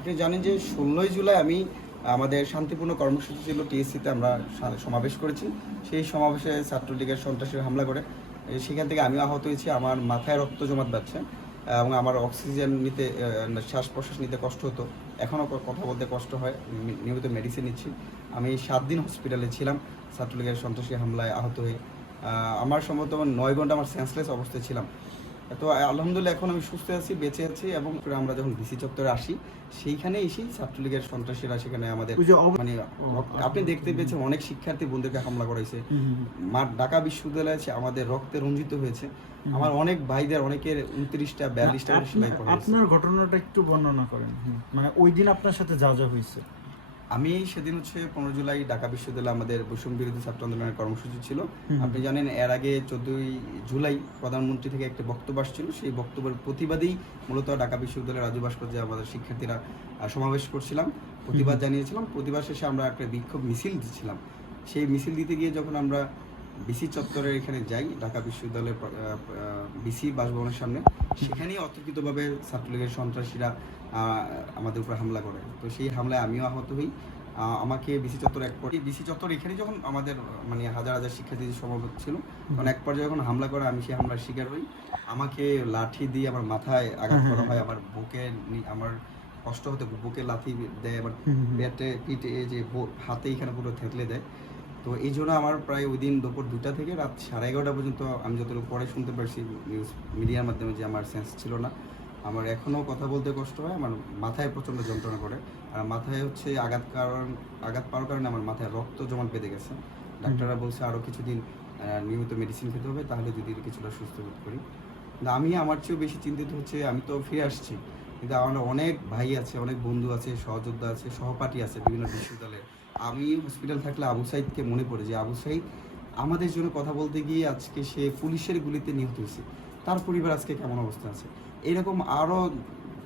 আপনি জানেন যে ষোলোই জুলাই আমি, আমাদের শান্তিপূর্ণ কর্মসূচি ছিল, টিএসসিতে আমরা সমাবেশ করেছি। সেই সমাবেশে ছাত্রলীগের সন্ত্রাসীরা হামলা করে। সেখান থেকে আমিও আহত হয়েছি, আমার মাথায় রক্ত জমাট বাড়ছে এবং আমার অক্সিজেন নিতে শ্বাস প্রশ্বাস নিতে কষ্ট হতো। এখনও কথা বলতে কষ্ট হয় নিয়মিত মেডিসিন নিচ্ছি। আমি সাত দিন হসপিটালে ছিলাম, ছাত্রলীগের সন্ত্রাসী হামলায় আহত হয়ে। আমার সম্ভবত নয় ঘণ্টা আমার সেন্সলেস অবস্থায় ছিলাম। তো আলহামদুলিল্লাহ এখন আমি সুস্থ আছি বেঁচে আছি এবং আমরা যখন ডিসি চত্বরে আসি সেইখানে এসেই ছাত্রলীগের সন্ত্রাসীরা সেখানে আমাদের মানে আপনি দেখতে পেয়েছেন অনেক শিক্ষার্থী বন্ধুকে হামলা করেছে মা ঢাকা বিশ্ববিদ্যালয়ে আছে আমাদের রক্তে রঞ্জিত হয়েছে। আমার অনেক ভাইদের অনেকের উনত্রিশটা বিয়াল্লিশটা আপনার- ঘটনাটা একটু বর্ণনা করেন। মানে ওই দিন আপনার সাথে যা যা হয়েছে। আমি সেদিন হচ্ছে পনেরো জুলাই ঢাকা বিশ্ববিদ্যালয়ে আমাদের বৈষম্য বিরোধী ছাত্র আন্দোলনের কর্মসূচি ছিল। আপনি জানেন এর আগে চোদ্দই জুলাই প্রধানমন্ত্রী থেকে একটা বক্তব্য আসছিল। সেই বক্তব্যের প্রতিবাদেই মূলত ঢাকা বিশ্ববিদ্যালয়ের রাজু ভাস্কর্যে আমাদের শিক্ষার্থীরা সমাবেশ করছিলাম। প্রতিবাদ জানিয়েছিলাম। প্রতিবাদ শেষে আমরা একটা বিক্ষোভ মিছিল দিচ্ছিলাম। সেই মিছিল দিতে গিয়ে যখন আমরা বিসি চত্বরের এখানে যাই ঢাকা বিশ্ববিদ্যালয়ের বিসি বাসভবনের সামনে সেখানেই অতর্কিতভাবে ছাত্রলীগের সন্ত্রাসীরা আমাদের উপর হামলা করে। তো সেই হামলায় আমিও আহত হই। আমাকে বিসি চত্বর এক পর্যায়ে বিসি চত্বর এখানে যখন আমাদের মানে হাজার হাজার শিক্ষার্থীদের সমাবেশ ছিল তখন এক পর্যায়ে যখন হামলা করে আমি সেই হামলার শিকার হই। আমাকে লাঠি দিয়ে আমার মাথায় আঘাত করা হয়। আমার বুকে আমার কষ্ট হতে বুকে লাথি দেয় আবার পেটে পিঠে যে হাতে এখানে পুরো থেতলে দেয়। তো এই জন্য আমার প্রায় ওই দিন দুপুর দুটা থেকে রাত সাড়ে এগারোটা পর্যন্ত আমি যতটুকু পরে শুনতে পারছি নিউজ মিডিয়ার মাধ্যমে যে আমার সেন্স ছিল না। আমার এখনও কথা বলতে কষ্ট হয়, আমার মাথায় প্রচণ্ড যন্ত্রণা করে। আর মাথায় হচ্ছে আঘাত কারণ, আঘাত পাওয়ার কারণে আমার মাথায় রক্ত জমাট বেঁধে গেছে। ডাক্তাররা বলছে আরও কিছুদিন নিয়মিত মেডিসিন খেতে হবে, তাহলে যদি কিছুটা সুস্থ বোধ করি। কিন্তু আমি আমার চেয়েও বেশি চিন্তিত হচ্ছে, আমি তো ফিরে আসছি। কিন্তু আমার অনেক ভাই আছে, অনেক বন্ধু আছে, সহযোদ্ধা আছে, সহপাঠী আছে, বিভিন্ন বিশ্ববিদ্যালয়ে আমি হসপিটাল থাকলে আবু সাইদকে মনে পড়ে যে আবু সাইদ আমাদের জন্য কথা বলতে গিয়ে আজকে সে পুলিশের গুলিতে নিহত হয়েছে। তার পরিবার আজকে কেমন অবস্থা আছে? এরকম আরও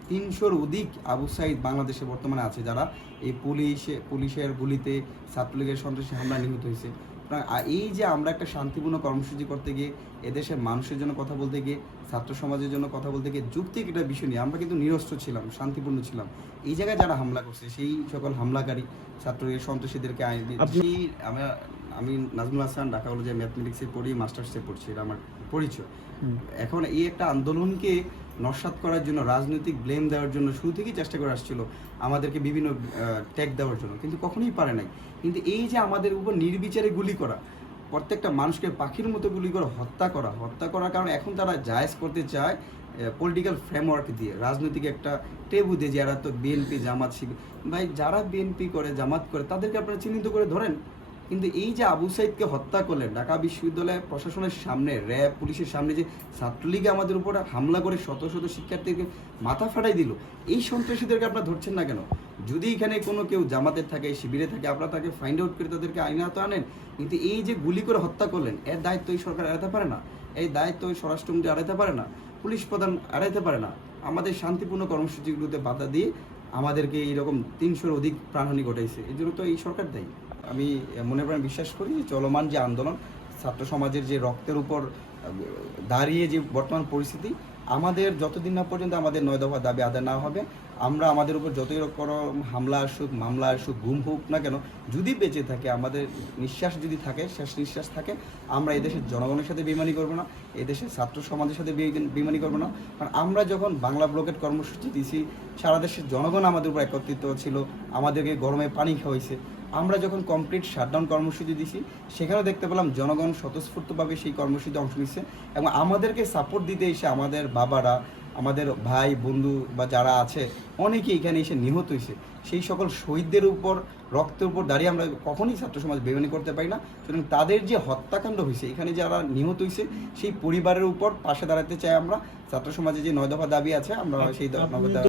তিনশোর অধিক আবু সাইদ বাংলাদেশে বর্তমানে আছে যারা এই পুলিশে, পুলিশের গুলিতে ছাত্রলীগের সন্ত্রাসী হামলা নিহত হয়েছে। সুতরাং আ- এই যে আমরা একটা শান্তিপূর্ণ কর্মসূচি করতে গিয়ে এদেশের মানুষের জন্য কথা বলতে গিয়ে ছাত্র সমাজের জন্য কথা বলতে গিয়ে যুক্তিক একটা বিষয় নিয়ে আমরা কিন্তু নিরস্ত্র ছিলাম শান্তিপূর্ণ ছিলাম। এই জায়গায় যারা হামলা করছে সেই সকল হামলাকারী ছাত্রলীগের সন্ত্রাসীদেরকে আইন দিয়ে আপনি- আমরা আমি নাজমুল হাসান ঢাকা কলেজে ম্যাথমেটিক্সে পড়ি মাস্টার্সে পড়ছি এটা আমার পরিচয়। এখন এই একটা আন্দোলনকে নস্বাত করার জন্য, রাজনৈতিক ব্লেম দেওয়ার জন্য শুরু থেকেই চেষ্টা করে আসছিল আমাদেরকে বিভিন্ন ট্যাগ দেওয়ার জন্য। কিন্তু কখনোই পারে নাই। কিন্তু এই যে আমাদের উপর নির্বিচারে গুলি করা, প্রত্যেকটা মানুষকে পাখির মতো গুলি করে হত্যা করা, হত্যা করার কারণে এখন তারা জায়েজ করতে চায় পলিটিক্যাল ফ্রেমওয়ার্ক দিয়ে। রাজনৈতিক একটা টেবু দিয়ে যারা তো বিএনপি জামাত শিবির, ভাই, যারা বিএনপি করে, জামাত করে, তাদেরকে আপনারা চিহ্নিত করে ধরেন। কিন্তু এই যে আবু সাইদকে হত্যা করলেন, ঢাকা বিশ্ববিদ্যালয় প্রশাসনের সামনে, র্যাব, পুলিশের সামনে যে ছাত্রলীগ আমাদের উপর হামলা করে শত শত শিক্ষার্থীকে মাথা ফাটাই দিল, এই সন্ত্রাসীদেরকে আপনারা ধরছেন না কেন? যদি এখানে কোনো কেউ জামাতের থাকে, শিবিরে থাকে, আপনারা তাকে ফাইন্ড আউট করে তাদেরকে আইনে তো আনেন, কিন্তু এই যে গুলি করে হত্যা করলেন, এর দায়িত্ব এই সরকার এড়াতে পারে না। এই দায়িত্ব এই স্বরাষ্ট্রমন্ত্রী এড়াতে পারে না, পুলিশ প্রধান এড়াইতে পারে না। আমাদের শান্তিপূর্ণ কর্মসূচিগুলোতে বাধা দিয়ে আমাদেরকে এইরকম তিনশোর অধিক প্রাণহানি ঘটাইছে। এই জন্য তো এই সরকার দায়ী। আমি মনে প্রাণ বিশ্বাস করি যে চলমান যে আন্দোলন, ছাত্র সমাজের যে রক্তের উপর দাঁড়িয়ে যে বর্তমান পরিস্থিতি, আমাদের যতদিন না পর্যন্ত আমাদের নয় দফা দাবি আদায় না হবে, আমরা আমাদের উপর যতই রকম হামলা আসুক, মামলা আসুক, গুম হোক না কেন, যদি বেঁচে থাকে, আমাদের নিঃশ্বাস যদি থাকে শেষ নিঃশ্বাস থাকে, আমরা এদেশের জনগণের সাথে বেমানি করব না, এদেশের ছাত্র সমাজের সাথে বেমানি করব না। কারণ আমরা যখন বাংলা ব্লকের কর্মসূচি দিয়েছি, সারা দেশের জনগণ আমাদের উপর একত্রিত ছিল, আমাদেরকে গরমে পানি খাওয়াইছে। আমরা যখন কমপ্লিট শাটডাউন কর্মসূচি দিছি সেখানেও দেখতে পেলাম জনগণ স্বতঃস্ফূর্তভাবে সেই কর্মসূচিতে অংশ নিচ্ছে এবং আমাদেরকে সাপোর্ট দিতে এসে আমাদের বাবারা আমাদের ভাই বন্ধু বা যারা আছে অনেকে এখানে এসে নিহত হয়েছে। সেই সকল শহীদদের উপর রক্তের উপর দাঁড়িয়ে আমরা কখনোই ছাত্র সমাজ বেমানি করতে পারি না। সুতরাং তাদের যে হত্যাকাণ্ড হয়েছে এখানে যারা নিহত হয়েছে সেই পরিবারের উপর পাশে দাঁড়াতে চাই আমরা। ছাত্র সমাজে যে নয় দফা দাবি আছে আমরা সেই